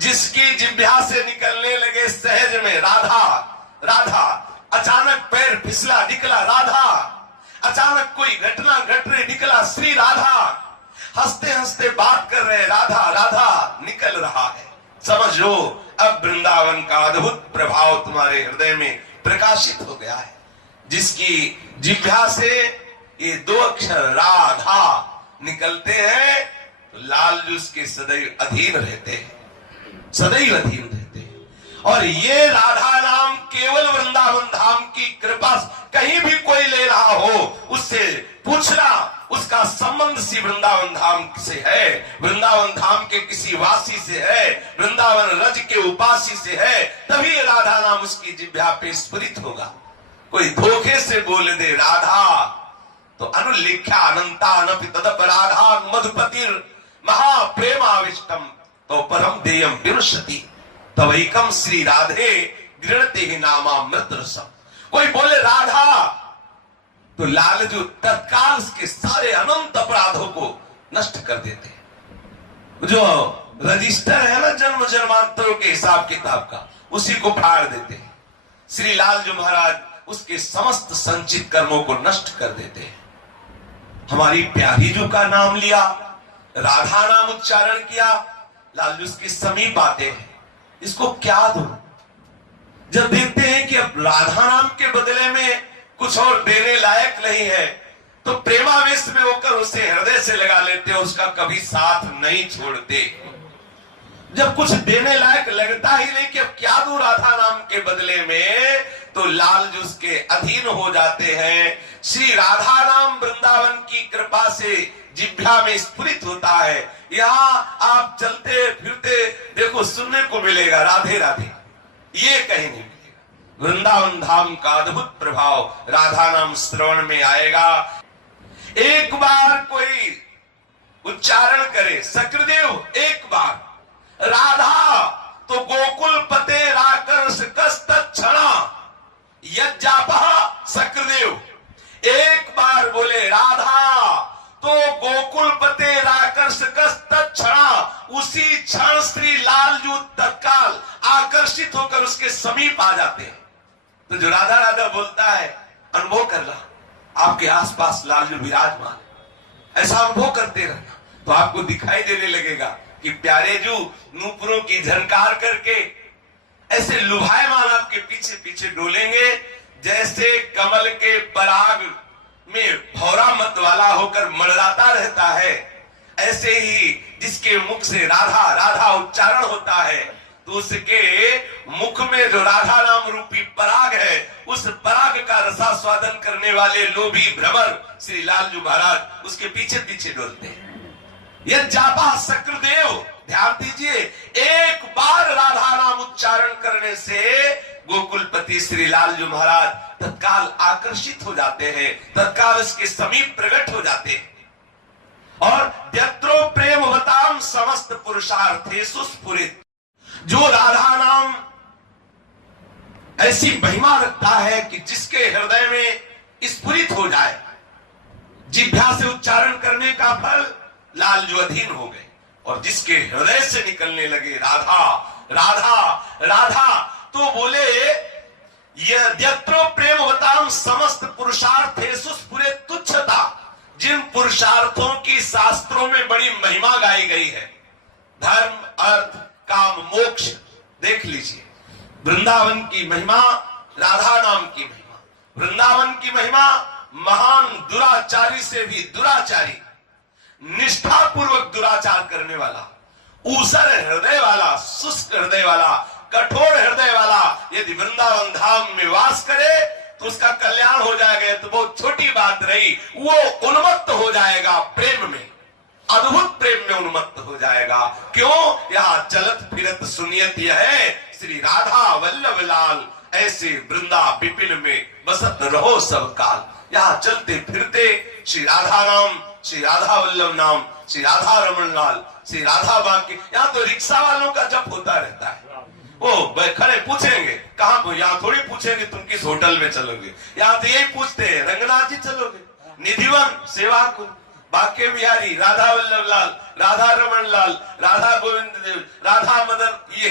जिसकी जिह्वा से निकलने लगे सहज में राधा राधा, अचानक पैर फिसला निकला राधा, अचानक कोई घटना घट रही निकला श्री राधा, हंसते हंसते बात कर रहे राधा राधा निकल रहा है। समझ लो अब वृंदावन का अद्भुत प्रभाव तुम्हारे हृदय में प्रकाशित हो गया है। जिसकी जिह्वा से ये दो अक्षर राधा निकलते हैं तो लाल जी उसके सदैव अधीन रहते हैं, सदैव अधीन रहते हैं। और ये राधा नाम केवल वृंदावन धाम की कृपा, कहीं भी कोई ले रहा हो उससे पूछना उसका संबंध श्री वृंदावन धाम से है, वृंदावन धाम के किसी वासी से है, वृंदावन रज के उपासी से है, तभी राधा नाम उसकी जिह्वा पे स्फुरित होगा। कोई धोखे से बोल दे राधा तो अनुलिख्या अनंता अनपि तदप राधा मधुपतिर महाप्रेमाविष्टम तो परम देयम विरुष्यति तवैकम श्री राधे गृणते ही नामामृत रसम। कोई बोले राधा तो लालजू तत्काल उसके सारे अनंत अपराधों को नष्ट कर देते हैं। जो रजिस्टर है ना जन्म जन्मांतरों के हिसाब किताब का, उसी को फाड़ देते हैं। श्री लालजू महाराज उसके समस्त संचित कर्मों को नष्ट कर देते हैं। हमारी प्यारी जो का नाम लिया, राधा नाम उच्चारण किया, लालजू उसके समीप आते हैं। इसको क्या दो? जब देखते हैं कि अब राधा नाम के बदले में कुछ और देने लायक नहीं है तो प्रेमावेश में होकर उसे हृदय से लगा लेते हैं, उसका कभी साथ नहीं छोड़ते। जब कुछ देने लायक लगता ही नहीं कि अब क्या दूं राधा नाम के बदले में, तो लालजू उसके अधीन हो जाते हैं। श्री राधा नाम वृंदावन की कृपा से जिह्वा में स्फुरित होता है। यहाँ आप चलते फिरते देखो सुनने को मिलेगा राधे राधे, ये कहीं नहीं मिलेगा। वृंदावन धाम का अद्भुत प्रभाव राधा नाम श्रवण में आएगा। एक बार कोई उच्चारण करे सकृदेव, एक बार राधा तो गोकुल पते राकर्ष कस्त क्षणा यज्जापः सकृदेव, एक बार बोले राधा तो गोकुल पते राकर्ष कस्त क्षणा, उसी क्षण श्री लालजू तत्काल आकर्षित होकर उसके समीप आ जाते हैं। तो जो राधा राधा बोलता है अनुभव कर रहा, आपके आसपास लालजू विराजमान, ऐसा अनुभव करते रहना तो आपको दिखाई देने लगेगा कि प्यारे जो नूपुरों की झनकार करके ऐसे लुभायमान आपके पीछे पीछे डोलेंगे, जैसे कमल के पराग में भौरा मत वाला होकर मंडराता रहता है, ऐसे ही जिसके मुख से राधा राधा उच्चारण होता है तो उसके मुख में जो राधा नाम रूपी पराग है, उस पराग का रसास्वादन करने वाले लोभी भ्रमर श्री लालजू महाराज उसके पीछे पीछे डोलते हैं। यह जापा सक्रदेव, ध्यान दीजिए, एक बार राधा नाम उच्चारण करने से गोकुलपति श्री लालजू महाराज तत्काल आकर्षित हो जाते हैं, तत्काल उसके समीप प्रकट हो जाते हैं। और यत्रो प्रेमवताम समस्त पुरुषार्थेषु स्फुरित, जो राधा नाम ऐसी महिमा रखता है कि जिसके हृदय में स्फुरित हो जाए, जिह्वा से उच्चारण करने का फल लालजू अधीन हो गए, और जिसके हृदय से निकलने लगे राधा राधा राधा, तो बोले यत्रो प्रेमवताम समस्त पुरुषार्थेषु स्फुरित तुच्छता, जिन पुरुषार्थों की शास्त्रों में बड़ी महिमा गाई गई है, धर्म अर्थ काम मोक्ष, देख लीजिए वृंदावन की महिमा, राधा नाम की महिमा। वृंदावन की महिमा महान दुराचारी से भी दुराचारी, निष्ठा पूर्वक दुराचार करने वाला, ऊसर हृदय वाला, शुष्क हृदय वाला, कठोर हृदय वाला यदि वृंदावन धाम में वास करे तो उसका कल्याण हो जाएगा। तो बहुत छोटी बात रही, वो उन्मत्त हो जाएगा प्रेम में, अद्भुत प्रेम में उन्मत्त हो जाएगा। क्यों? यहाँ चलत फिरत सुनियत यह है श्री राधा वल्लभ लाल, ऐसे वृंदा विपिन में बसत रहो सब काल। यहाँ चलते फिरते श्री राधा नाम, श्री राधा वल्लभ नाम, श्री राधा रमन लाल, श्री राधा बाकी। यहाँ तो रिक्शा वालों का जप होता रहता है, वो खड़े पूछेंगे कहाँ को, यहाँ थोड़ी पूछेंगे तुम किस होटल में चलोगे, यहाँ तो यही पूछते हैं रंगनाथ जी चलोगे, निधिवन सेवा को, बाके बिहारी, राधा वल्लभ लाल, राधा रमन लाल, राधा गोविंद देव, राधा मदन, ये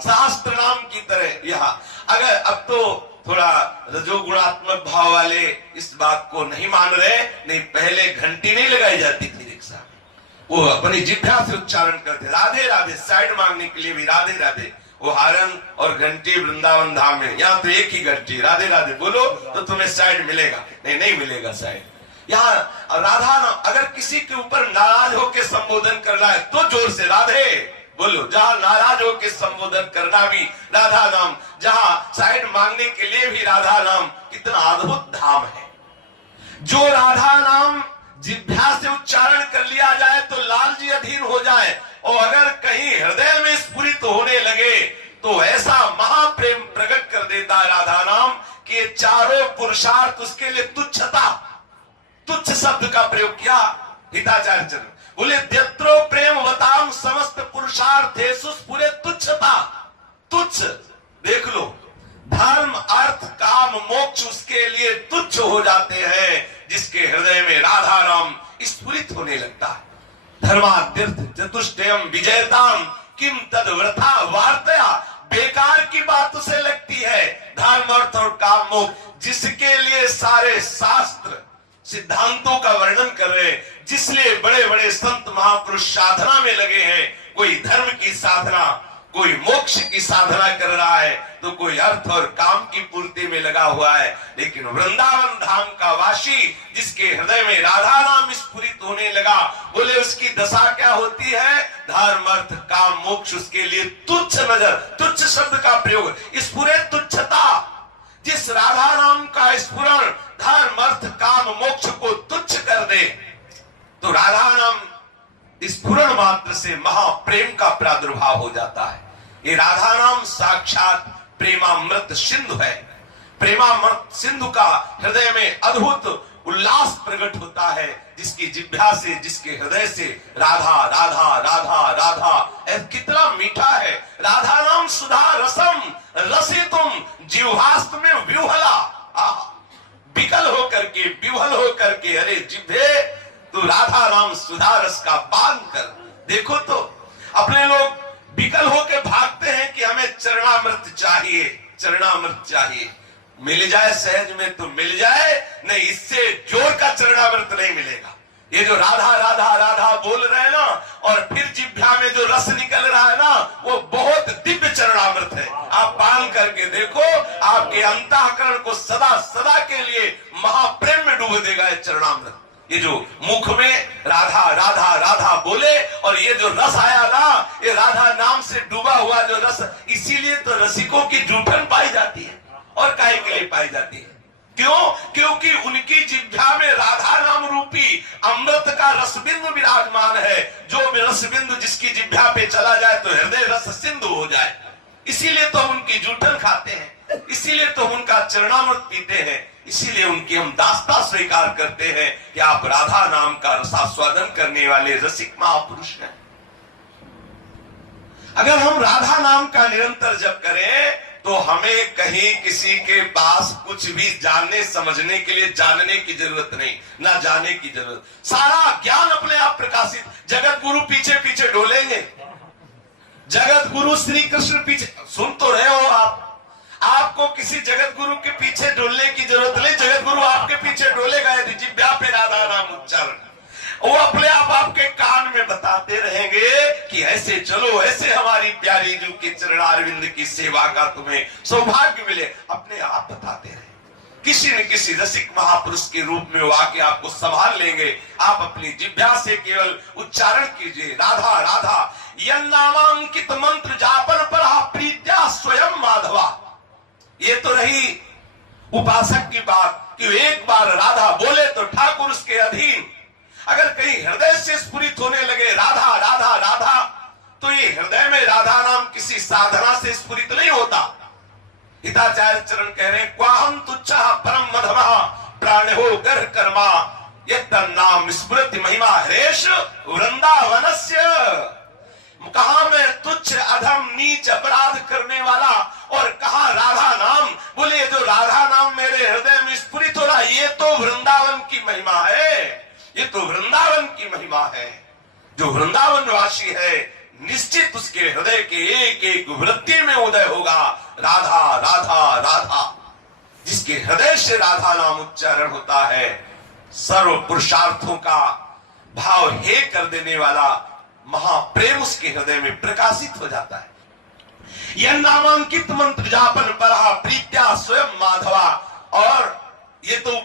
शास्त्र नाम की तरह यहाँ। अगर अब तो थोड़ा रजोगुणात्मक भाव वाले इस बात को नहीं मान रहे, नहीं पहले घंटी नहीं लगाई जाती थी रिक्शा में, वो अपनी जिह्वा से उच्चारण करते राधे राधे, साइड मांगने के लिए भी राधे राधे। वो हारन और घंटी वृंदावन धाम में, यहाँ तो एक ही घंटी, राधे राधे बोलो तो तुम्हें साइड मिलेगा, नहीं मिलेगा साइड। यहाँ राधा नाम, अगर किसी के ऊपर नाराज होकर संबोधन करना है तो जोर से राधे बोलो। जहां नाराज होकर संबोधन करना भी राधा नाम, जहां साइड मांगने के लिए भी राधा नाम, कितना अद्भुत धाम है। जो राधा नाम जिह्वा से उच्चारण कर लिया जाए तो लाल जी अधीन हो जाए, और अगर कहीं हृदय में स्फुरित होने लगे तो ऐसा महाप्रेम प्रकट कर देता है राधा नाम कि ये चारों पुरुषार्थ उसके लिए तुच्छता, तुच्छ शब्द का प्रयोग किया हिताचार्य चरण बोले, द्यत्रो प्रेम वताम समस्त पुरुषार्थेषु स्फुरे तुच्छता। तुच्छ देख लो, धर्म अर्थ काम मोक्ष उसके लिए तुच्छ हो जाते हैं जिसके हृदय में राधा नाम स्फुरित होने लगता है। धर्माद्यर्थ चतुष्टयम विजयताम किम तद वृथा वार्तया, बेकार की बात उसे लगती है धर्म अर्थ और काम मोक्ष, जिसके लिए सारे शास्त्र सिद्धांतों का वर्णन कर रहे, जिसलिए बड़े बड़े संत महापुरुष साधना में लगे हैं। कोई धर्म की साधना, कोई मोक्ष की साधना कर रहा है, तो कोई अर्थ और काम की पूर्ति में लगा हुआ है। लेकिन वृंदावन धाम का वासी जिसके हृदय में राधा नाम स्फुरित होने लगा, बोले उसकी दशा क्या होती है, धर्म अर्थ काम मोक्ष उसके लिए तुच्छ नजर, तुच्छ शब्द का प्रयोग, स्फुरे तुच्छता। जिस राधा नाम का स्फुरण धर्म अर्थ काम मोक्ष को तुच्छ कर दे, तो राधा नाम स्फुरण मात्र से महाप्रेम का प्रादुर्भाव हो जाता है। ये राधा नाम साक्षात प्रेमामृत सिंधु है। प्रेमामृत सिंधु का हृदय में अद्भुत उल्लास प्रकट होता है, जिसकी जिह्वा से, जिसके हृदय से राधा राधा राधा राधा, कितना मीठा है। राधा नाम सुधा रसम रसितुम जिह्वास्त में विह्वला, विकल होकर के, विह्वल होकर के, अरे जिह्वे तो राधा नाम सुधा रस का पान कर। देखो तो अपने लोग विकल होकर भागते हैं कि हमें चरणामृत चाहिए, चरणामृत चाहिए। मिल जाए सहज में तो मिल जाए, नहीं इससे जोर का चरणामृत नहीं मिलेगा। ये जो राधा राधा राधा बोल रहे हैं ना, और फिर जिह्वा में जो रस निकल रहा है ना, वो बहुत दिव्य चरणामृत है। आप पान करके देखो, आपके अंतःकरण को सदा सदा के लिए महाप्रेम में डूब देगा ये चरणामृत। ये जो मुख में राधा राधा राधा बोले, और ये जो रस आया ना, ये राधा नाम से डूबा हुआ जो रस, इसीलिए तो रसिकों की जूठन पाई जाती है। और काहे के लिए पाई जाती है? क्यों? क्योंकि उनकी जिह्वा में राधा नाम रूपी अमृत का रसबिंदु विराजमान है। जो रसबिंदु जिसकी जिह्वा पे चला जाए तो हृदय रस सिंधु हो जाए। इसीलिए तो हम उनकी जूठन खाते हैं, इसीलिए तो हम उनका चरणामृत पीते हैं, इसीलिए उनकी हम दास्ता स्वीकार करते हैं कि आप राधा नाम का रसास्वादन करने वाले रसिक महापुरुष हैं। अगर हम राधा नाम का निरंतर जप करें तो हमें कहीं किसी के पास कुछ भी जानने समझने के लिए जानने की जरूरत नहीं, ना जाने की जरूरत। सारा ज्ञान अपने आप प्रकाशित। जगत गुरु पीछे पीछे डोलेंगे, जगत गुरु श्री कृष्ण पीछे, सुन तो रहे हो आप, आपको किसी जगत गुरु के पीछे डोलने की जरूरत नहीं। जगत गुरु आपके पीछे डोलेगा यदि जिह्वा पे राधा नाम उच्चारण, वो अपने आप आपके कान में बताते रहेंगे कि ऐसे चलो, ऐसे हमारी प्यारी जू के चरणारविंद की सेवा का तुम्हें सौभाग्य मिले। अपने आप बताते रहे, किसी न किसी रसिक महापुरुष के रूप में वो आके आपको संभाल लेंगे। आप अपनी जिह्वा से केवल उच्चारण कीजिए राधा राधा। यन्नामांकित मंत्र जापन पर प्रीत्या स्वयं माधवा। ये तो रही उपासक की बात कि एक बार राधा बोले तो ठाकुर उसके अधीन। अगर कहीं हृदय से स्फुरित होने लगे राधा राधा राधा, तो ये हृदय में राधा नाम किसी साधना से स्फुरित नहीं होता। हिताचार्य चरण कह रहे हैं, क्वाहम तुच्छा परम मधमा प्राणहो गर्ह कर्मा यत्तन्नाम स्मृति महिमा हरेश वृंदावनस्य। कहा मैं तुच्छ अधम नीच अपराध करने वाला, और कहा राधा नाम। बोले जो राधा नाम मेरे हृदय में स्फुरित हो रहा, ये तो वृंदावन की महिमा है, ये तो वृंदावन की महिमा है। जो वृंदावन वासी है उसके हृदय के एक एक वृत्ति में उदय होगा, राधा राधा राधा। जिसके हृदय से राधा नाम उच्चारण होता है, सर्व पुरुषार्थों का भाव हे कर देने वाला महाप्रेम उसके हृदय में प्रकाशित हो जाता है। यह नामांकित मंत्र जापन पर प्रीत्या स्वयं माधवा। और ये तो